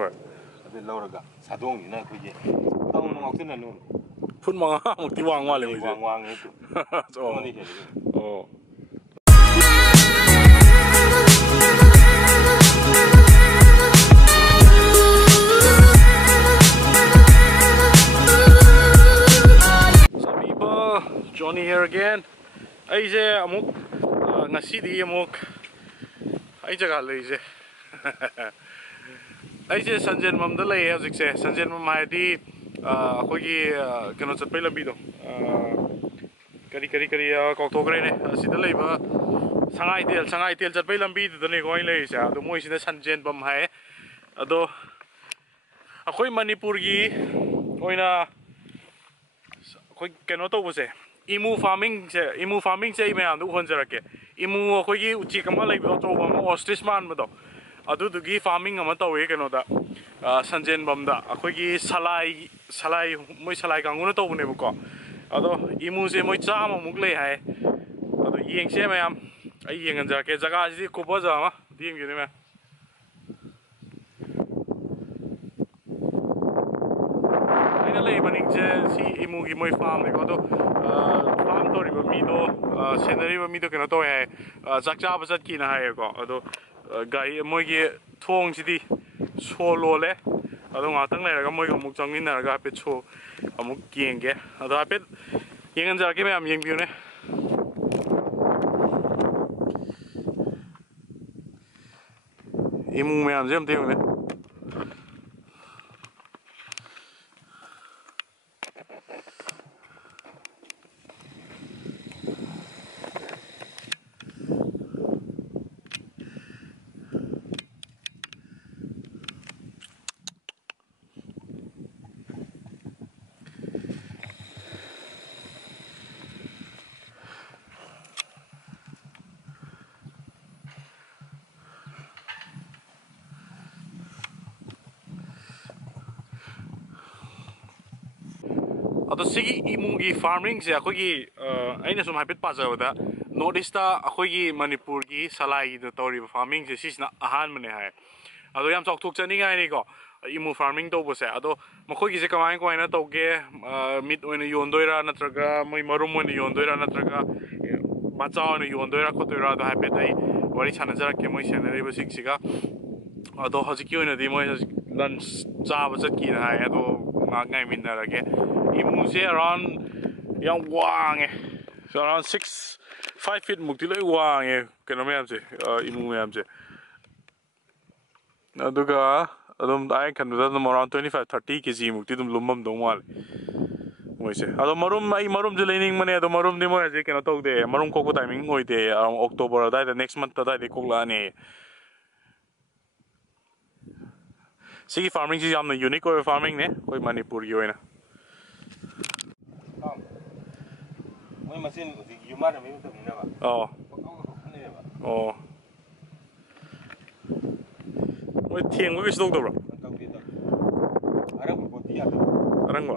ꯍꯣꯏ ꯑꯗꯨ ꯂꯧꯔꯒ ꯁꯥꯗꯣꯡꯅꯤꯅ ꯑꯩꯈꯣꯏꯒꯤ ꯇꯧꯅ ꯉꯥꯎꯁꯤꯟꯅꯅꯨ ꯐꯨꯠ ꯃꯉꯥꯃꯨꯛꯇꯤ ꯋꯥꯡ ꯃꯥꯜꯂꯦ ꯃꯣꯏꯁꯦ ꯋꯥꯡꯉꯦ ꯇꯨ ꯑꯃꯗꯤ ꯍꯦꯜꯂꯤ ꯑꯣ Johnny here again. ꯑꯩꯁꯦ ꯑꯃꯨꯛ ꯉꯁꯤꯗꯤ ꯑꯃꯨꯛ ꯑꯩ ꯖꯒꯥ ꯂꯩꯔꯤꯁꯦ ꯑꯩꯁꯦ ꯁꯟꯖꯦꯟꯕꯝꯗ ꯂꯩꯌꯦ ꯍꯧꯖꯤꯛꯁꯦ ꯁꯟꯖꯦꯟꯕꯝ ꯍꯥꯏꯗꯤ ꯑꯩꯈꯣꯏꯒꯤ ꯀꯩꯅꯣ ꯆꯠꯄꯩ ꯂꯝꯕꯤꯗꯣ ꯀꯔꯤ ꯀꯥꯎꯊꯣꯛꯈ꯭ꯔꯦꯅꯦ ꯑꯁꯤꯗ ꯂꯩꯕ ꯁꯉꯥꯏꯊꯦꯜ ꯆꯠꯄꯩ ꯂꯝꯕꯤꯗꯨꯗꯅꯦꯀꯣ ꯑꯩ ꯂꯩꯔꯤꯁꯦ ꯑꯗꯣ ꯃꯣꯏꯁꯤꯗ ꯁꯟꯖꯦꯟꯕꯝ ꯍꯥꯏꯌꯦ ꯑꯗꯣ ꯑꯩꯈꯣꯏ ꯃꯅꯤꯄꯨꯔꯒꯤ ꯑꯣꯏꯅ ꯑꯩꯈꯣꯏ ꯀꯩꯅꯣ ꯇꯧꯕꯁꯦ ꯏꯃꯨ ꯐꯥꯔꯃꯤꯡꯁꯦ ꯑꯩ ꯃꯌꯥꯝꯗ ꯎꯍꯟꯖꯔꯛꯀꯦ ꯏꯃꯨ ꯑꯩꯈꯣꯏꯒꯤ ꯎꯆꯦꯛ ꯑꯃ ꯂꯩꯕꯗꯣ ꯑꯆꯧꯕ ꯑꯃ ꯑꯣꯁꯇ꯭ꯔꯤꯁ ꯃꯥꯟꯕꯗꯣ ꯑꯗꯨꯗꯨꯒꯤ ꯐꯥꯔꯃꯤꯡ ꯑꯃ ꯇꯧꯋꯦ ꯀꯩꯅꯣꯗ ꯁꯟꯖꯦꯟꯕꯝꯗ ꯑꯩꯈꯣꯏꯒꯤ ꯁꯂꯥꯏ ꯃꯣꯏ ꯁꯂꯥꯏ ꯀꯥꯡꯕꯨꯅ ꯇꯧꯕꯅꯦꯕꯀꯣ ꯑꯗꯣ ꯏꯃꯨꯁꯦ ꯃꯣꯏ 100ꯃꯨꯛ ꯂꯩ ꯍꯥꯏ ꯑꯗꯣ ꯌꯦꯡꯁꯦ ꯃꯌꯥꯝ ꯑꯩ ꯌꯦꯡꯍꯟꯖꯔꯛꯀꯦ ꯖꯒꯥꯁꯤꯗꯤ ꯈꯨꯐꯖ ꯑꯃ ꯌꯦꯡꯒꯦꯅꯦ ꯃꯌꯥꯝ ꯑꯩꯅ ꯂꯩ ꯃꯅꯤꯡꯁꯦ ꯁꯤ ꯏꯃꯨꯒꯤ ꯃꯣꯏ ꯐꯥꯔꯝꯅꯦꯀꯣ ꯑꯗꯣ ꯐꯥꯔꯝ ꯇꯧꯔꯤꯕ ꯃꯤꯗꯣ ꯁꯦꯟꯅꯔꯤꯕ ꯃꯤꯗꯣ ꯀꯩꯅꯣ ꯇꯧꯋꯦ ꯍꯥꯏ ꯆꯥꯛ ꯆꯥꯕ ꯆꯠꯈꯤꯅ ꯍꯥꯏꯌꯦꯀꯣ ꯑꯗꯣ ꯒꯥꯔꯤ ꯃꯣꯏꯒꯤ ꯊꯣꯡꯁꯤꯗꯤ ꯁꯣ ꯂꯣꯜꯂꯦ ꯑꯗꯣ ꯉꯥꯛꯇꯪ ꯂꯩꯔꯒ ꯃꯣꯏꯒ ꯑꯃꯨꯛ ꯆꯪꯃꯤꯟꯅꯔꯒ ꯍꯥꯏꯐꯦꯠ ꯁꯣ ꯑꯃꯨꯛ ꯌꯦꯡꯒꯦ ꯑꯗꯣ ꯍꯥꯏꯐꯦꯠ ꯌꯦꯡꯍꯟꯖꯔꯛꯀꯦ ꯃꯌꯥꯝ ꯌꯦꯡꯕꯤꯌꯨꯅꯦ ꯏꯃꯨ ꯃꯌꯥꯝꯁꯦ ꯑꯝꯇ ꯌꯦꯡꯉꯨꯅꯦ ꯑꯗꯣ ꯁꯤꯒꯤ ꯏꯃꯨꯒꯤ ꯐꯥꯔꯃꯤꯡꯁꯦ ꯑꯩꯈꯣꯏꯒꯤ ꯑꯩꯅ ꯁꯨꯝ ꯍꯥꯏꯐꯦꯠ ꯄꯥꯖꯕꯗ ꯅꯣꯔꯠ ꯏꯁꯇ ꯑꯩꯈꯣꯏꯒꯤ ꯃꯅꯤꯄꯨꯔꯒꯤ ꯁꯂꯥꯏꯒꯤꯗ ꯇꯧꯔꯤꯕ ꯐꯥꯔꯃꯤꯡꯁꯦ ꯁꯤꯁꯤꯅ ꯑꯍꯥꯟꯕꯅꯦ ꯍꯥꯏ ꯑꯗꯣ ꯌꯥꯝ ꯆꯥꯎꯊꯣꯛꯆꯅꯤꯡꯉꯥꯏꯅꯤꯀꯣ ꯏꯃꯨ ꯐꯥꯔꯃꯤꯡ ꯇꯧꯕꯁꯦ ꯑꯗꯣ ꯃꯈꯣꯏꯒꯤꯁꯦ ꯀꯃꯥꯏꯅ ꯇꯧꯒꯦ ꯃꯤꯠ ꯑꯣꯏꯅ ꯌꯣꯟꯗꯣꯏꯔꯥ ꯅꯠꯇ꯭ꯔꯒ ꯃꯣꯏ ꯃꯔꯨꯝ ꯑꯣꯏꯅ ꯌꯣꯟꯗꯣꯏꯔꯥ ꯅꯠꯇ꯭ꯔꯒ ꯃꯆꯥ ꯑꯣꯏꯅ ꯌꯣꯟꯗꯣꯏꯔꯥ ꯈꯣꯠꯇꯣꯏꯔꯥ ꯑꯗꯣ ꯍꯥꯏꯐꯦꯠ ꯑꯩ ꯋꯥꯔꯤ ꯁꯥꯟꯅꯖꯔꯛꯀꯦ ꯃꯣꯏ ꯁꯦꯟꯅꯔꯤꯕꯁꯤꯡꯁꯤꯒ ꯑꯗꯣ ꯍꯧꯖꯤꯛꯀꯤ ꯑꯣꯏꯅꯗꯤ ꯃꯣꯏ ꯍꯧꯖꯤꯛ ꯂꯟꯁ ꯆꯥꯕ ꯆꯠꯈꯤꯅ ꯍꯥꯏ ꯑꯗꯣ ꯉꯥꯏꯍꯥꯛ ꯉꯥꯏꯃꯤꯟꯅꯔꯒꯦ ꯏꯃꯨꯁꯦ ꯑꯔꯥꯎꯟ ꯌꯥꯝ ꯋꯥꯡꯉꯦ ꯑꯔꯥꯎꯟ 5 feet ꯃꯨꯛꯇꯤ ꯂꯣꯏ ꯋꯥꯡꯉꯦ ꯀꯩꯅꯣ ꯃꯌꯥꯝꯁꯦ ꯏꯃꯨ ꯃꯌꯥꯝꯁꯦ ꯑꯗꯨꯒ ꯑꯗꯨꯝ ꯑꯩꯅ ꯈꯟꯕꯗ ꯑꯗꯨꯝ ꯑꯔꯥꯎꯟ 25-30 kg ꯃꯨꯛꯇꯤ ꯑꯗꯨꯝ ꯂꯨꯝꯃꯝꯗꯧ ꯃꯥꯜꯂꯦ ꯃꯣꯏꯁꯦ ꯑꯗꯣ ꯑꯩ ꯃꯔꯨꯝꯁꯨ ꯂꯩꯅꯤꯡꯕꯅꯦ ꯑꯗꯣ ꯃꯔꯨꯝꯗꯤ ꯃꯣꯏ ꯍꯧꯖꯤꯛ ꯀꯩꯅꯣ ꯇꯧꯗꯦ ꯃꯔꯨꯝ ꯀꯣꯛꯄ ꯇꯥꯏꯃꯤꯡ ꯑꯣꯏꯗꯦ ꯑꯣꯛꯇꯣꯕꯔ ꯑꯗꯨꯋꯥꯏꯗ ꯅꯦꯛꯁ ꯃꯟꯠ ꯑꯗꯨꯋꯥꯏꯗꯩ ꯀꯣꯛꯂꯛꯑꯅꯤ ꯁꯤꯒꯤ ꯐꯥꯔꯃꯤꯡꯁꯤ ꯌꯥꯝꯅ ꯌꯨꯅꯤꯛ ꯑꯣꯏꯕ ꯐꯥꯔꯃꯤꯡꯅꯦ ꯑꯩꯈꯣꯏ ꯃꯅꯤꯄꯨꯔꯒꯤ ꯑꯣꯏꯅ ꯃꯣꯏ ꯃꯆꯤꯟ ꯍꯧꯖꯤꯛ ꯌꯨꯝꯃꯥꯟꯅꯕꯒꯤ ꯃꯇꯝꯅꯤꯅꯕ ꯑꯣ ꯃꯣꯏ ꯊꯦꯡꯕ ꯀꯩꯁꯨ ꯇꯧꯗꯕ꯭ꯔꯣ ꯇꯧꯗꯦ ꯑꯔꯪꯕ ꯄꯣꯠꯇꯤ ꯌꯥꯗꯕ ꯑꯔꯪꯕ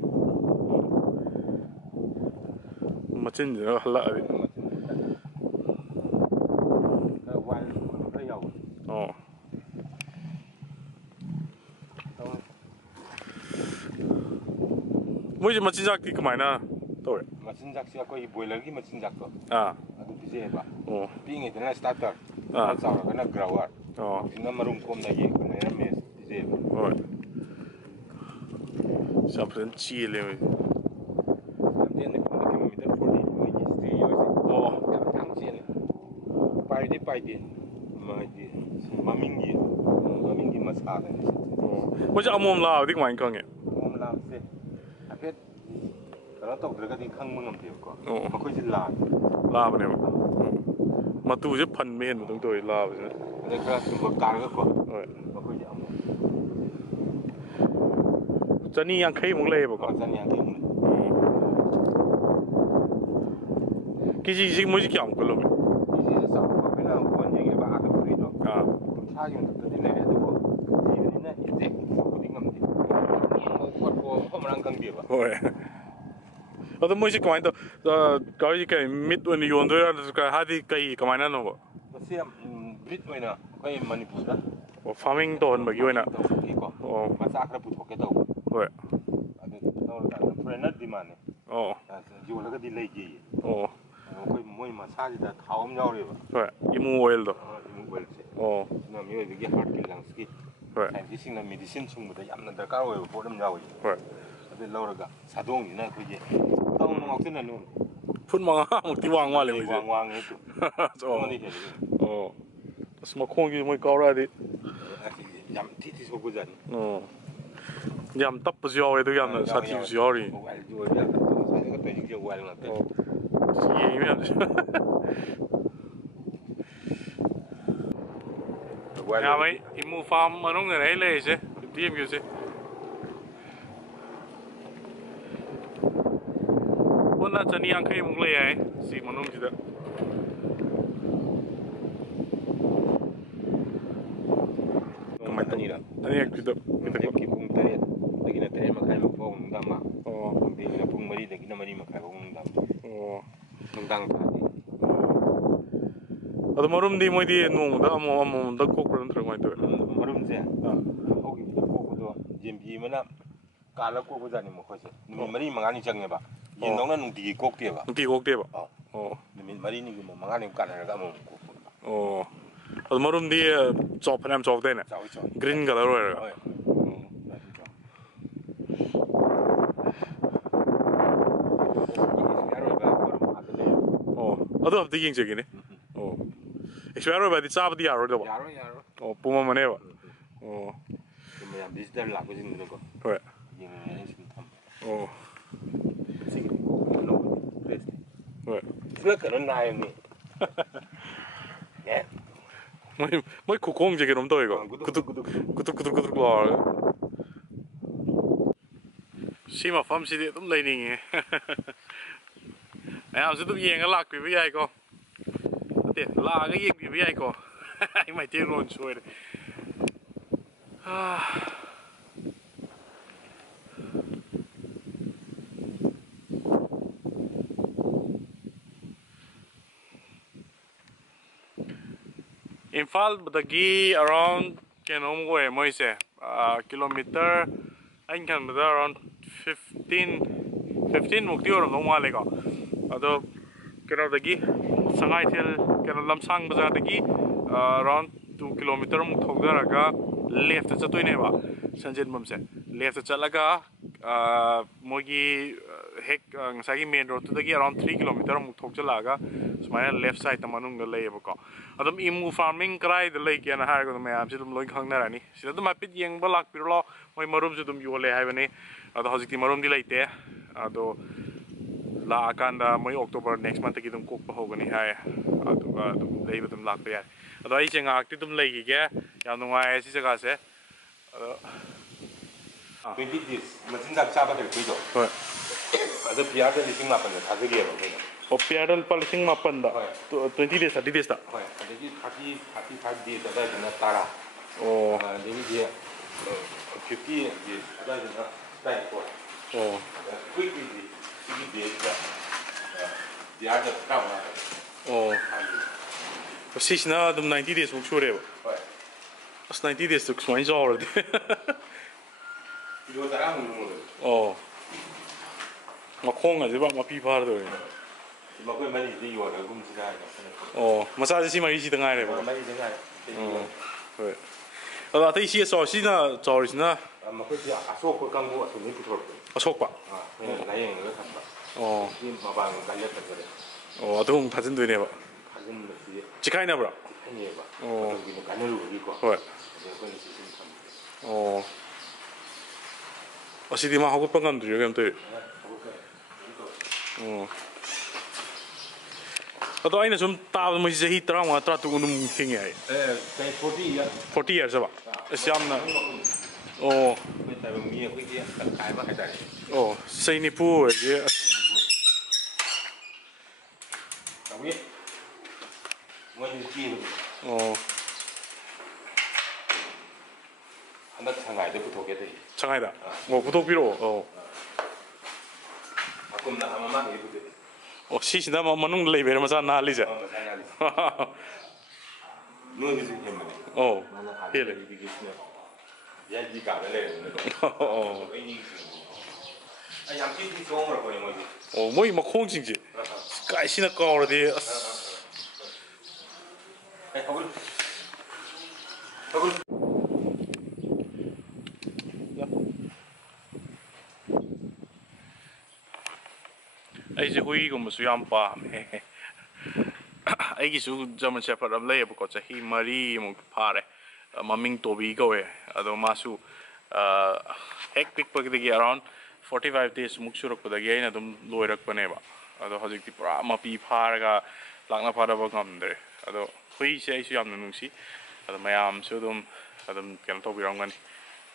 ꯃꯆꯤꯟꯁꯤꯅ ꯍꯜꯂꯛꯑꯗꯤ ꯋꯥꯏꯜ ꯈꯔ ꯌꯥꯎꯋꯦ ꯑꯣ ꯃꯣꯏꯁꯦ ꯃꯆꯤꯟꯖꯥꯛꯇꯤ ꯀꯃꯥꯏꯅ ꯇꯧꯋꯦ ꯃꯆꯤꯟꯖꯥꯛꯁꯦ ꯑꯩꯈꯣꯏꯒꯤ ꯕꯣꯏꯂꯔꯒꯤ ꯃꯆꯤꯟꯖꯥꯛꯇꯣ ꯑꯗꯨ ꯄꯤꯖꯩꯑꯕ ꯑꯣ ꯄꯤꯛꯏꯉꯩꯗꯅ ꯁ꯭ꯇꯥꯔꯇꯔ ꯈꯔ ꯆꯥꯎꯔꯒꯅ ꯒ꯭ꯔꯥꯋꯔ ꯍꯧꯖꯤꯛꯅ ꯃꯔꯨꯝ ꯀꯣꯝꯅꯒꯤ ꯑꯗꯨꯃꯥꯏꯅ ꯃꯦꯁ ꯄꯤꯖꯩꯑꯕ ꯍꯣꯏ ꯌꯥꯝ ꯐꯖꯅ ꯆꯦꯜꯂꯦ ꯀꯤꯂꯣꯃꯤꯇꯔ 40 ꯃꯣꯏꯒꯤ ꯍꯤꯁꯇ꯭ꯔꯤ ꯑꯣꯏꯁꯦ ꯌꯥꯝ ꯆꯦꯜꯂꯦ ꯄꯥꯏꯗꯦ ꯍꯥꯏꯗꯤ ꯃꯃꯤꯡꯒꯤ ꯃꯁꯥꯗꯅꯤ ꯃꯣꯏꯁꯦ ꯑꯃꯣꯝ ꯂꯥꯛꯑꯗꯤ ꯀꯃꯥꯏꯅ ꯈꯪꯉꯦ ꯑꯃꯣꯝ ꯂꯥꯕꯁꯦ ꯍꯥꯏꯐꯦꯠ ꯀꯩꯅꯣ ꯇꯧꯗ꯭ꯔꯒꯗꯤ ꯈꯪꯕ ꯉꯝꯗꯦꯕꯀꯣ ꯃꯈꯣꯏꯁꯦ ꯂꯥꯕꯅꯦꯕ ꯃꯇꯨꯁꯦ ꯐꯟꯕ ꯍꯦꯟꯕꯗꯧ ꯇꯧꯋꯤ ꯂꯥꯕꯁꯤꯅ ꯑꯗꯩ ꯈꯔ ꯁꯨꯝꯕ ꯀꯥꯔꯒꯀꯣ ꯍꯣꯏ ꯃꯈꯣꯏꯁꯦ ꯑꯃꯣꯝ 250 ꯂꯩꯌꯦꯕꯀꯣ 250 ꯀꯦꯖꯤꯁꯤ ꯃꯣꯏꯁꯦ ꯀꯌꯥꯃꯨꯛꯀ ꯂꯨꯝꯃꯤ ꯀꯦꯖꯤꯁꯦ ꯆꯥꯎꯔꯛꯄ ꯑꯩꯈꯣꯏꯅ ꯍꯣꯟ ꯌꯦꯡꯉꯦꯕ ꯑꯥꯗ ꯄꯨꯔꯤꯗꯣ 30 ꯃꯊꯛꯇꯗꯤ ꯂꯩꯔꯦ ꯑꯗꯨꯕꯨ ꯖꯤꯕꯅꯤꯅ ꯑꯦꯛꯖꯦꯛ ꯇꯧꯕꯗꯤ ꯉꯝꯗꯦ ꯈꯣꯠꯄ ꯃꯐꯝ ꯃꯔꯥꯡ ꯈꯪꯗꯦꯕ ꯍꯣꯏ ꯑꯗꯣ ꯃꯣꯏꯁꯦ ꯀꯃꯥꯏꯅ ꯇꯧ ꯀꯩ ꯃꯤꯠ ꯑꯣꯏꯅ ꯌꯣꯟꯗꯣꯏꯔꯥ ꯅꯠꯇ꯭ꯔꯒ ꯍꯥꯏꯗꯤ ꯀꯃꯥꯏꯅꯅꯣꯕ ꯃꯁꯤ ꯕ꯭ꯔꯤꯠ ꯑꯣꯏꯅ ꯑꯩꯈꯣꯏ ꯃꯅꯤꯄꯨꯔꯗ ꯑꯣ ꯐꯥꯔꯃꯤꯡ ꯇꯧꯍꯟꯕꯒꯤ ꯑꯣꯏꯅ ꯑꯣ ꯃꯆꯥ ꯈꯔ ꯄꯨꯊꯣꯛꯀꯦ ꯇꯧꯕ ꯍꯣꯏ ꯑꯗꯨ ꯇꯧꯔꯀꯥꯟꯗ ꯐꯣꯔꯦꯟꯅꯔ ꯗꯤꯃꯥꯟꯅꯦ ꯑꯣ ꯌꯣꯜꯂꯒꯗꯤ ꯂꯩꯒꯦꯌꯦ ꯑꯣ ꯑꯩꯈꯣꯏ ꯃꯣꯏ ꯃꯁꯥꯁꯤꯗ ꯊꯥꯎ ꯑꯃ ꯌꯥꯎꯔꯤꯕ ꯍꯣꯏ ꯏꯃꯨ ꯑꯣꯏꯜꯗꯣ ꯏꯃꯨꯡ ꯑꯣꯏꯜꯁꯦ ꯑꯣ ꯁꯤꯅ ꯃꯤꯑꯣꯏꯕꯒꯤ ꯍꯥꯔꯠꯀꯤ ꯂꯪꯁꯀꯤ ꯍꯣꯏ ꯁꯥꯏꯟꯇꯤꯁꯁꯤꯡꯅ ꯃꯦꯗꯤꯁꯤꯟ ꯁꯨꯡꯕꯗ ꯌꯥꯝꯅ ꯗꯔꯀꯥꯔ ꯑꯣꯏꯕ ꯄꯣꯠ ꯑꯃ ꯌꯥꯎꯏ ꯍꯣꯏ ꯑꯗꯨ ꯂꯧꯔꯒ ꯁꯥꯗꯣꯡꯁꯤꯅ ꯑꯩꯈꯣꯏꯒꯤ ꯇꯧꯅ ꯉꯥꯎꯁꯤꯟꯅꯅꯨ ꯐꯨꯠ 5ꯃꯨꯛꯇꯤ ꯋꯥꯡ ꯃꯥꯜꯂꯦ ꯃꯣꯏꯁꯦ ꯋꯥꯡꯉꯦ ꯑꯗꯨ ꯑꯣ ꯑꯩꯉꯣꯟꯗ ꯍꯦꯜꯂꯤ ꯑꯣ ꯑꯁ ꯃꯈꯣꯡꯁꯤ ꯃꯣꯏ ꯀꯥꯎꯔꯛꯑꯗꯤ ꯌꯥꯝ ꯊꯤ ꯁꯣꯛꯄꯖꯥꯠꯅꯤ ꯑꯣ ꯌꯥꯝ ꯇꯞꯄꯁꯨ ꯌꯥꯎꯋꯦ ꯑꯗꯨ ꯌꯥꯝꯅ ꯁꯥꯊꯤꯕꯁꯨ ꯌꯥꯎꯔꯤ ꯑꯣ ꯌꯦꯡꯉꯤ ꯃꯌꯥꯝꯁꯦ ꯃꯌꯥꯝ ꯏꯃꯨ ꯐꯥꯔꯝ ꯃꯅꯨꯡꯗꯅꯦ ꯑꯩ ꯂꯩꯔꯤꯁꯦ 50MUꯁꯦ ꯄꯨꯟꯅ 250ꯃꯨꯛ ꯂꯩ ꯍꯥꯏ ꯁꯤ ꯃꯅꯨꯡꯁꯤꯗ ꯑꯅꯤꯔꯛꯁꯤꯗ ꯑꯌꯨꯛꯀꯤ ꯄꯨꯡ 8ꯗꯒꯤꯅ 8:30 ꯐꯥꯎ ꯅꯨꯡꯗꯥꯡ ꯑꯃ ꯑꯣ ꯅꯨꯡꯊꯤꯟꯒꯤꯅ ꯄꯨꯡ 4ꯗꯒꯤꯅ 4:30 ꯐꯥꯎ ꯅꯨꯡꯗꯥꯡ ꯑꯣ ꯅꯨꯡꯗꯥꯡ ꯐꯥꯗꯤ ꯑꯗꯣ ꯃꯔꯨꯝꯗꯤ ꯃꯣꯏꯗꯤ ꯅꯣꯡꯃꯗ ꯑꯃꯃꯝꯗ ꯀꯣꯛꯄ꯭ꯔꯥ ꯅꯠꯇ꯭ꯔꯒ ꯀꯃꯥꯏꯅ ꯇꯧꯋꯤ ꯃꯔꯨꯝꯁꯦ ꯍꯧꯈꯤꯕꯗ ꯀꯣꯛꯄꯗꯣ ꯌꯦꯟꯕꯤ ꯑꯃꯅ ꯀꯥꯜꯂꯒ ꯀꯣꯛꯄꯖꯥꯠꯅꯤ ꯃꯈꯣꯏꯁꯦ ꯅꯨꯃꯤꯠ 4-5ꯅꯤ ꯆꯪꯉꯦꯕ ꯌꯦꯟꯗꯧꯅ ꯅꯨꯡꯇꯤꯒꯤ ꯀꯣꯛꯇꯦꯕ ꯅꯨꯡꯇꯤꯒꯤ ꯀꯣꯛꯇꯦꯕ ꯑꯧ ꯑꯣ ꯅꯨꯃꯤꯠ 4-5 ꯀꯥꯟꯅꯔꯒ ꯑꯃꯨꯛ ꯀꯣꯛꯄ ꯑꯣ ꯑꯗꯣ ꯃꯔꯨꯝꯗꯤ ꯐꯅꯌꯥꯝ ꯆꯥꯎꯗꯥꯏꯅꯦ ꯆꯥꯎꯏ ꯒ꯭ꯔꯤꯟ ꯀꯂꯔ ꯑꯣꯏꯔꯒ ꯍꯣꯏ ꯑꯣ ꯑꯗꯨ ꯑꯝꯇ ꯌꯦꯡꯖꯒꯦꯅꯦ ꯑꯣ ꯑꯦꯛꯁꯄꯥꯌꯔ ꯑꯣꯏꯕ ꯍꯥꯏꯗꯤ ꯆꯥꯕꯗꯤ ꯌꯥꯔꯣꯏꯗꯕ ꯌꯥꯔꯣꯏ ꯑꯣ ꯄꯨꯝꯃꯝꯃꯅꯦꯕ ꯑꯣ ꯃꯌꯥꯝ ꯚꯤꯖꯤꯇꯔ ꯂꯥꯛꯄꯁꯤꯡꯗꯨꯅꯀꯣ ꯍꯣꯏ ꯌꯦꯡꯅꯤꯡꯉꯦ ꯑꯩ ꯁꯨꯝ ꯊꯝꯕ ꯑꯣ ꯁꯤꯒꯤꯗꯤ ꯑꯅꯧꯕꯅꯤ ꯐ꯭ꯔꯦꯁꯅꯤ ꯍꯣꯏ ꯁꯤꯅ ꯀꯩꯅꯣ ꯅꯥꯏꯕꯅꯤ ꯑꯦ ꯃꯣꯏ ꯈꯨꯈꯣꯡꯁꯦ ꯀꯩꯅꯣꯝ ꯇꯧꯋꯦꯀꯣ ꯀꯨꯇꯨꯛ ꯂꯥꯎꯔꯒ ꯁꯤ ꯃꯐꯝꯁꯤꯗꯤ ꯑꯗꯨꯝ ꯂꯩꯅꯤꯡꯉꯦ ꯃꯌꯥꯝꯁꯨ ꯑꯗꯨꯝ ꯌꯦꯡꯉ ꯂꯥꯛꯄꯤꯕ ꯌꯥꯏꯀꯣ ꯅꯠꯇꯦ ꯂꯥꯛꯑꯒ ꯌꯦꯡꯕꯤꯕ ꯌꯥꯏꯀꯣ ꯑꯩ ꯃꯩꯇꯩꯂꯣꯟ ꯁꯣꯏꯔꯦ ꯏꯝꯐꯥꯜꯗꯒꯤ ꯑꯔꯥꯎꯟ ꯀꯩꯅꯣꯝ ꯑꯣꯏꯌꯦ ꯃꯣꯏꯁꯦ ꯀꯤꯂꯣꯃꯤꯇꯔ ꯑꯩꯅ ꯈꯟꯕꯗ ꯑꯔꯥꯎꯟ 15 ꯃꯨꯛꯇꯤ ꯑꯣꯏꯔꯝꯗꯧ ꯃꯥꯜꯂꯦꯀꯣ ꯑꯗꯣ ꯀꯩꯅꯣꯗꯒꯤ ꯁꯉꯥꯏꯊꯦꯜ ꯀꯩꯅꯣ ꯂꯝꯁꯥꯡ ꯕꯖꯥꯔꯗꯒꯤ ꯑꯔꯥꯎꯟ 2 ꯀꯤꯂꯣꯃꯤꯇꯔꯃꯨꯛ ꯊꯧꯙꯔꯒ ꯂꯦꯐꯇ ꯆꯠꯇꯣꯏꯅꯦꯕ ꯁꯟꯖꯦꯟꯕꯝꯁꯦ ꯂꯦꯐꯇ ꯆꯠꯂꯒ ꯃꯣꯏꯒꯤ ꯍꯦꯛ ꯉꯁꯥꯏꯒꯤ ꯃꯦꯟ ꯔꯣꯗꯇꯨꯗꯒꯤ ꯑꯔꯥꯎꯟ 3 ꯀꯤꯂꯣꯃꯤꯇꯔꯃꯨꯛ ꯊꯧꯖꯤꯜꯂꯛꯑꯒ ꯁꯨꯃꯥꯏꯅ ꯂꯦꯐ ꯁꯥꯏꯗꯇ ꯃꯅꯨꯡꯗ ꯂꯩꯌꯦꯕꯀꯣ ꯑꯗꯨꯝ ꯏꯃꯨ ꯐꯥꯔꯃꯤꯡ ꯀꯗꯥꯏꯗ ꯂꯩꯒꯦꯅ ꯍꯥꯏꯔꯒ ꯃꯌꯥꯝꯁꯦ ꯑꯗꯨꯝ ꯂꯣꯏ ꯈꯪꯅꯔꯅꯤ ꯁꯤꯗ ꯑꯗꯨꯝ ꯍꯥꯏꯐꯦꯠ ꯌꯦꯡꯕ ꯂꯥꯛꯄꯤꯔꯣ ꯃꯣꯏ ꯃꯔꯨꯝꯁꯨ ꯑꯗꯨꯝ ꯌꯣꯜꯂꯦ ꯍꯥꯏꯕꯅꯤ ꯑꯗꯣ ꯍꯧꯖꯤꯛꯇꯤ ꯃꯔꯨꯝꯗꯤ ꯂꯩꯇꯦ ꯑꯗꯣ ꯂꯥꯛꯑꯀꯥꯟꯗ ꯃꯣꯏ ꯑꯣꯛꯇꯣꯕꯔ ꯅꯦꯛꯁ ꯃꯟꯠꯇꯒꯤ ꯑꯗꯨꯝ ꯀꯣꯛꯄ ꯍꯧꯒꯅꯤ ꯍꯥꯏ ꯑꯗꯨꯒ ꯑꯗꯨꯝ ꯂꯩꯕ ꯑꯗꯨꯝ ꯂꯥꯛꯄ ꯌꯥꯏ ꯑꯗꯣ ꯑꯩꯁꯦ ꯉꯥꯏꯍꯥꯛꯇꯤ ꯑꯗꯨꯝ ꯂꯩꯈꯤꯒꯦ ꯌꯥꯝ ꯅꯨꯡꯉꯥꯏꯌꯦ ꯁꯤ ꯖꯒꯥꯁꯦ ꯑꯗꯣ 20 days ꯃꯆꯤꯟꯖꯥꯛ ꯆꯥꯕ ꯍꯩꯔꯛꯄꯩꯗꯣ ꯍꯣꯏ ꯑꯗꯣ ꯄꯤꯌꯥꯔꯗ 8,000 ꯊꯥꯖꯒꯦꯕ ꯑꯩꯈꯣꯏꯅ ꯑꯣ ꯄꯤꯌꯥꯔꯗ ꯂꯨꯄꯥ 8,000 ꯍꯣꯏ 20 days 30 days ꯍꯣꯏ ꯑꯗꯒꯤ 30-35 days ꯑꯗꯨꯋꯥꯏꯗꯅ 10 ꯑꯣ ꯑꯗꯒꯤꯗꯤ 50 days ꯑꯗꯨꯋꯥꯏꯗꯅ 14 ꯑꯣ ꯀꯨꯏꯛꯂꯤꯗꯤ ꯁꯤꯒꯤ ꯕꯦꯖꯇ ꯄꯤꯌꯥꯔꯗ 15 ꯑꯣ ꯁꯤꯁꯤꯅ ꯑꯗꯨꯝ 90 days ꯃꯨꯛ ꯁꯨꯔꯦꯕ ꯍꯣꯏ ꯑꯁ 90 days ꯇꯨ ꯁꯨꯃꯥꯏꯅ ꯆꯥꯎꯔꯗꯤ ꯀꯤꯂꯣ 10 ꯃꯨꯛ ꯑꯣ ꯃꯈꯣꯡ ꯑꯁꯤꯐꯥꯎ ꯃꯄꯤ ꯐꯥꯔꯗꯧꯔꯦ ꯃꯈꯣꯏ ꯃꯔꯤꯁꯤꯗ ꯌꯣꯜꯂꯒꯨꯝꯁꯤꯗ ꯍꯥꯏꯅ ꯑꯣ ꯃꯆꯥꯁꯦ ꯁꯤ ꯃꯔꯤꯁꯤꯗ ꯉꯥꯏꯔꯦꯕꯀꯣ ꯃꯔꯤꯁꯤꯗ ꯉꯥꯏꯔꯦ ꯑꯣ ꯍꯣꯏ ꯑꯗꯣ ꯑꯇꯩ ꯁꯤ ꯁꯤꯅ ꯆꯥꯎꯔꯤꯁꯤꯅ ꯃꯈꯣꯏꯁꯤ ꯑꯁꯣꯛꯄ ꯀꯥꯡꯕꯨ ꯑꯁꯣꯝꯗꯒꯤ ꯄꯨꯊꯣꯔꯛꯄꯅꯤ ꯑꯁꯣꯛꯄ ꯑꯩꯈꯣꯏꯅ ꯂꯥꯏꯌꯦꯡꯉꯒ ꯊꯝꯕ ꯑꯣ ꯁꯤ ꯃꯄꯥꯟ ꯀꯜꯂ ꯐꯖꯔꯦ ꯑꯣ ꯑꯗꯨꯝ ꯊꯥꯖꯤꯟꯗꯣꯏꯅꯦꯕ ꯊꯥꯖꯤꯟꯕꯁꯤ ꯆꯤꯈꯥꯏꯅꯕ꯭ꯔꯣ ꯆꯤꯛꯍꯟꯅꯦꯕ ꯑꯣ ꯃꯇꯝ ꯀꯨꯏꯅ ꯀꯥꯟꯅꯔꯨꯕꯒꯤꯀꯣ ꯍꯣꯏ ꯑꯗꯩ ꯑꯩꯈꯣꯏꯅ ꯁꯤꯁꯨꯝ ꯊꯝꯕ ꯑꯣ ꯑꯁꯤꯗꯤ ꯃꯥ ꯍꯧꯒꯠꯄ ꯉꯝꯗ꯭ꯔꯤꯔꯣ ꯀꯩꯅꯣꯝ ꯇꯧꯔꯤ ꯑꯣ ꯑꯗꯣ ꯑꯩꯅ ꯁꯨꯝ ꯇꯥꯕꯗ ꯃꯣꯏꯁꯤ ꯆꯍꯤ 35-36 ꯑꯗꯨꯝ ꯍꯤꯡꯉꯦ ꯍꯥꯏ 40 years ꯑꯕ ꯑꯁ ꯌꯥꯝꯅ ꯑꯣ ꯑꯩꯈꯣꯏ ꯇꯥꯏꯕꯪ ꯃꯤ ꯑꯩꯈꯣꯏꯒꯤ ꯇꯪꯈꯥꯏ ꯑꯃ ꯍꯥꯏꯇꯥꯔꯦ ꯑꯣ ꯆꯍꯤ 40 ꯑꯣꯏꯔꯗꯤ ꯑꯁ ꯃꯣꯏꯗꯤ ꯆꯦꯟꯕꯅꯤ ꯑꯣ ꯍꯟꯗꯛ ꯁꯉꯥꯏꯗ ꯄꯨꯊꯣꯛꯀꯦ ꯇꯧꯔꯤ ꯁꯉꯥꯏꯗ ꯑꯣ ꯄꯨꯊꯣꯛꯄꯤꯔꯛꯑꯣ ꯑꯣ ꯃꯀꯨꯝꯅ ꯃꯃꯥꯡꯒꯤ ꯄꯨꯊꯣꯛꯑꯦ ꯑꯣ ꯁꯤꯁꯤꯅ ꯃꯅꯨꯡꯗ ꯂꯩꯕꯩꯔ ꯃꯆꯥ ꯅꯥꯍꯜꯂꯤꯁꯦ ꯅꯣꯏꯒꯤꯁꯨ ꯍꯦꯟꯕꯅꯦ ꯑꯣ ꯃꯥꯅ ꯍꯦꯜꯂꯦ ꯍꯥꯟꯅꯒꯤꯁꯤꯅ ꯌꯥꯏꯗꯤ ꯀꯥꯗ ꯂꯩꯔꯕꯅꯤꯀꯣ ꯑꯣ ꯑꯩ ꯌꯥꯝ ꯊꯤ ꯆꯣꯡꯈ꯭ꯔꯕꯅꯦ ꯃꯣꯏꯗꯤ ꯑꯣ ꯃꯣꯏ ꯃꯈꯣꯡꯁꯤꯡꯁꯦ ꯀꯥꯏ ꯁꯤꯅ ꯀꯥꯎꯔꯗꯤ ꯑꯁ ꯑꯩꯁꯦ ꯍꯨꯏꯒꯨꯝꯕꯁꯨ ꯌꯥꯝ ꯄꯥꯝꯃꯦ ꯑꯩꯒꯤꯁꯨ ꯖꯔꯃꯟ ꯁꯦꯐꯔꯗ ꯑꯃ ꯂꯩꯌꯦꯕꯀꯣ ꯆꯍꯤ 4ꯃꯨꯛ ꯐꯥꯔꯦ ꯃꯃꯤꯡ ꯇꯣꯕꯤ ꯀꯧꯋꯦ ꯑꯗꯣ ꯃꯥꯁꯨ ꯍꯦꯛ ꯄꯤꯛꯄꯗꯒꯤ ꯑꯔꯥꯎꯟ 45 days ꯃꯨꯛ ꯁꯨꯔꯛꯄꯗꯒꯤ ꯑꯩꯅ ꯑꯗꯨꯝ ꯂꯣꯏꯔꯛꯄꯅꯦꯕ ꯑꯗꯣ ꯍꯧꯖꯤꯛꯇꯤ ꯄꯨꯔꯥ ꯃꯄꯤ ꯐꯥꯔꯒ ꯂꯥꯛꯅ ꯐꯥꯗꯕ ꯉꯝꯗ꯭ꯔꯦ ꯑꯗꯣ ꯍꯨꯏꯁꯦ ꯑꯩꯁꯨ ꯌꯥꯝꯅ ꯅꯨꯡꯁꯤ ꯑꯗꯣ ꯃꯌꯥꯝꯁꯨ ꯑꯗꯨꯝ ꯀꯩꯅꯣ ꯇꯧꯕꯤꯔꯝꯒꯅꯤ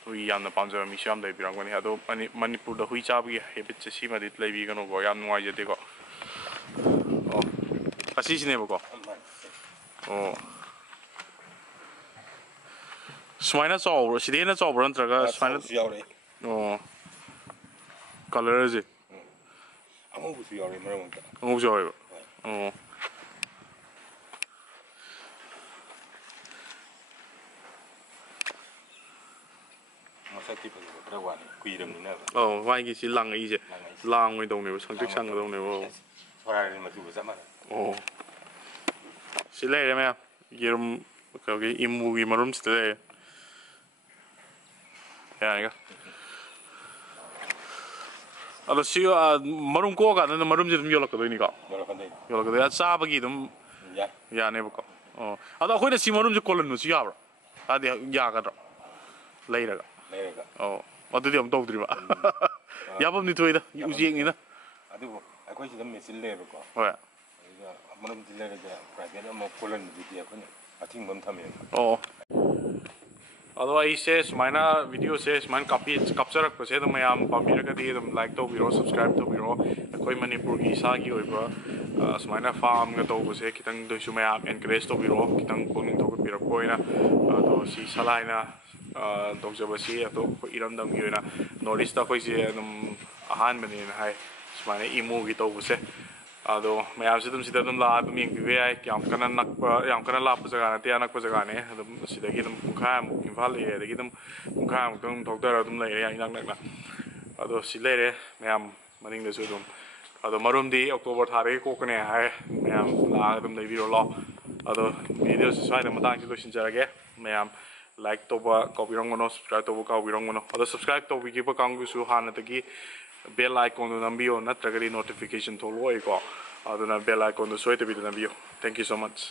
ꯍꯨꯏ ꯌꯥꯝꯅ ꯄꯥꯝꯖꯕ ꯃꯤꯁꯨ ꯌꯥꯝ ꯂꯩꯕꯤꯔꯝꯒꯅꯤ ꯑꯗꯣ ꯃꯅꯤꯄꯨꯔꯗ ꯍꯨꯏ ꯆꯥꯕꯒꯤ ꯍꯦꯕꯤꯠꯁꯦ ꯁꯤꯃꯗꯤ ꯂꯩꯕꯤꯒꯅꯨꯀꯣ ꯌꯥꯝ ꯅꯨꯡꯉꯥꯏꯖꯗꯦꯀꯣ ꯑꯣ ꯑꯁꯤꯁꯤꯅꯦꯕꯀꯣ ꯑꯣ ꯁꯨꯃꯥꯏꯅ ꯆꯥꯎꯕ꯭ꯔꯣ ꯁꯤꯗꯩ ꯍꯦꯟꯅ ꯆꯥꯎꯕ꯭ꯔꯥ ꯅꯠꯇ꯭ꯔꯒ ꯁꯨꯃꯥꯏꯅ ꯑꯣ ꯀꯂꯔꯁꯦ ꯑꯉꯧꯕꯁꯨ ꯌꯥꯎꯔꯤ ꯃꯔꯛ ꯃꯔꯛꯇ ꯑꯉꯧꯕꯁꯨ ꯌꯥꯎꯋꯦꯕ ꯑꯣ ꯃꯁꯛꯇꯤ ꯐꯖꯕ ꯈꯔ ꯋꯥꯠꯂꯤ ꯀꯨꯏꯔꯕꯅꯤꯅ ꯑꯧ ꯃꯥꯒꯤꯁꯤ ꯂꯥꯡꯉꯛꯏꯁꯦ ꯂꯥꯡꯉꯣꯏꯗꯧꯅꯦꯕ ꯁꯪꯇ꯭ꯔꯤꯛ ꯁꯪꯒꯗꯧꯅꯦꯕ ꯁꯣꯔꯥꯔꯦꯟ ꯃꯆꯨꯒ ꯆꯞ ꯃꯥꯟꯅꯩ ꯑꯣ ꯁꯤ ꯂꯩꯔꯦ ꯃꯌꯥꯝ ꯌꯦꯔꯨꯝ ꯀꯩꯅꯣꯒꯤ ꯏꯃꯨꯒꯤ ꯃꯔꯨꯝꯁꯤꯗ ꯂꯩꯔꯦ ꯌꯥꯔꯦꯒ ꯑꯗꯣ ꯁꯤ ꯃꯔꯨꯝ ꯀꯣꯛꯑꯀꯥꯟꯗ ꯃꯔꯨꯝꯁꯦ ꯑꯗꯨꯝ ꯌꯣꯜꯂꯛꯀꯗꯣꯏꯅꯤꯀꯣ ꯌꯣꯜꯂꯛꯀꯗꯣꯏ ꯆꯥꯕꯒꯤ ꯑꯗꯨꯝ ꯌꯥꯅꯦꯕꯀꯣ ꯑꯣ ꯑꯗꯣ ꯑꯩꯈꯣꯏꯅ ꯁꯤ ꯃꯔꯨꯝꯁꯦ ꯀꯣꯜꯍꯟꯕꯁꯨ ꯌꯥꯕ꯭ꯔꯣ ꯍꯥꯏꯗꯤ ꯌꯥꯒꯗ꯭ꯔꯣ ꯂꯩꯔꯒ ꯑꯣ ꯑꯗꯨꯗꯤ ꯑꯃꯨꯛ ꯇꯧꯗ꯭ꯔꯤꯕ ꯌꯥꯐꯝꯗꯤ ꯊꯣꯛꯏꯗ ꯎꯆꯦꯛꯅꯤꯅ ꯑꯗꯨꯕꯨ ꯑꯩꯈꯣꯏ ꯁꯤꯗ ꯃꯦꯆꯤꯟ ꯂꯩꯌꯦꯕꯀꯣ ꯍꯣꯏ ꯑꯗꯨꯒ ꯃꯔꯨꯝꯁꯤ ꯂꯩꯔꯒ ꯄ꯭ꯔꯥꯏꯚꯦꯠ ꯑꯃ ꯀꯣꯜꯍꯟꯕꯗꯨꯗꯤ ꯑꯩꯈꯣꯏꯅ ꯑꯊꯤꯡꯕ ꯑꯃ ꯊꯝꯃꯦꯕ ꯑꯣ ꯑꯗꯣ ꯑꯩꯁꯦ ꯁꯨꯃꯥꯏꯅ ꯚꯤꯗꯤꯑꯣꯁꯦ ꯁꯨꯃꯥꯏꯅ ꯀꯥꯞꯆꯔꯛꯄꯁꯦ ꯑꯗꯨꯝ ꯃꯌꯥꯝ ꯄꯥꯝꯕꯤꯔꯒꯗꯤ ꯑꯗꯨꯝ ꯂꯥꯏꯛ ꯇꯧꯕꯤꯔꯣ ꯁꯕꯁꯀ꯭ꯔꯥꯏꯕ ꯇꯧꯕꯤꯔꯣ ꯑꯩꯈꯣꯏ ꯃꯅꯤꯄꯨꯔꯒꯤ ꯏꯁꯥꯒꯤ ꯑꯣꯏꯕ ꯁꯨꯃꯥꯏꯅ ꯐꯥꯔꯝꯒ ꯇꯧꯕꯁꯦ ꯈꯤꯇꯪꯗꯁꯨ ꯃꯌꯥꯝ ꯑꯦꯟꯀꯔꯦꯖ ꯇꯧꯕꯤꯔꯣ ꯈꯤꯇꯪ ꯄꯨꯛꯅꯤꯡ ꯊꯧꯒꯠꯄꯤꯔꯛꯄ ꯑꯣꯏꯅ ꯑꯗꯣ ꯁꯤ ꯁꯂꯥꯏꯅ ꯇꯧꯖꯕꯁꯤ ꯑꯩꯈꯣꯏ ꯏꯔꯝꯗꯝꯒꯤ ꯑꯣꯏꯅ ꯅꯣꯔꯠ ꯏꯁꯇ ꯑꯩꯈꯣꯏꯁꯦ ꯑꯗꯨꯝ ꯑꯍꯥꯟꯕꯅꯦꯅ ꯍꯥꯏ ꯁꯨꯃꯥꯏꯅ ꯏꯃꯨꯒꯤ ꯇꯧꯕꯁꯦ ꯑꯗꯣ ꯃꯌꯥꯝꯁꯦ ꯑꯗꯨꯝ ꯁꯤꯗ ꯑꯗꯨꯝ ꯂꯥꯛꯑ ꯑꯗꯨꯝ ꯌꯦꯡꯕꯤꯕ ꯌꯥꯏ ꯌꯥꯝ ꯀꯟꯅ ꯅꯛꯄ ꯌꯥꯝ ꯀꯟꯅ ꯂꯥꯞꯄ ꯖꯒꯥ ꯅꯠꯇꯦ ꯑꯅꯛꯄ ꯖꯒꯥꯅꯦ ꯑꯗꯨꯝ ꯁꯤꯗꯒꯤ ꯑꯗꯨꯝ ꯄꯨꯡꯈꯥꯏꯃꯨꯛ ꯏꯝꯐꯥꯜ ꯑꯦꯔꯤꯌꯥꯗꯒꯤ ꯑꯗꯨꯝ ꯄꯨꯡꯈꯥꯏꯃꯨꯛꯇꯪ ꯑꯗꯨꯝ ꯊꯧꯗꯔ ꯑꯗꯨꯝ ꯂꯩꯔꯦ ꯏꯅꯛ ꯅꯛꯅ ꯑꯗꯣ ꯁꯤ ꯂꯩꯔꯦ ꯃꯌꯥꯝ ꯃꯅꯤꯡꯗꯁꯨ ꯑꯗꯨꯝ ꯑꯗꯣ ꯃꯔꯨꯝꯗꯤ ꯑꯣꯛꯇꯣꯕꯔ ꯊꯥꯗꯒꯤ ꯀꯣꯛꯀꯅꯤ ꯍꯥꯏ ꯃꯌꯥꯝ ꯂꯥꯛꯑꯒ ꯑꯗꯨꯝ ꯂꯩꯕꯤꯔꯣ ꯂꯥꯛꯑꯣ ꯑꯗꯣ ꯚꯤꯗꯤꯑꯣꯁꯤ ꯁ꯭ꯋꯥꯏꯗ ꯃꯇꯥꯡꯁꯤ ꯂꯣꯏꯁꯤꯟꯖꯔꯒꯦ ꯃꯌꯥꯝ ꯂꯥꯏꯛ ꯇꯧꯕ ꯀꯥꯎꯕꯤꯔꯝꯒꯅꯣ ꯁꯕꯁꯀ꯭ꯔꯥꯏꯕ ꯇꯧꯕ ꯀꯥꯎꯕꯤꯔꯝꯒꯅꯣ ꯑꯗꯣ ꯁꯕꯁꯀ꯭ꯔꯥꯏꯕ ꯇꯧꯕꯤꯈꯤꯕ ꯀꯥꯡꯕꯨꯁꯨ ꯍꯥꯟꯅꯗꯒꯤ ꯕꯦꯜ ꯑꯥꯏꯀꯣꯟꯗꯣ ꯅꯝꯕꯤꯌꯣ ꯅꯠꯇ꯭ꯔꯒꯗꯤ ꯅꯣꯇꯤꯐꯤꯀꯦꯁꯟ ꯊꯣꯛꯂꯛꯑꯣꯏꯀꯣ ꯑꯗꯨꯅ ꯕꯦꯜ ꯑꯥꯏꯀꯣꯟꯗꯣ ꯁꯣꯏꯗꯕꯤꯗ ꯅꯝꯕꯤꯌꯣ ꯊꯦꯡꯛ ꯌꯨ ꯁꯣ ꯃꯆ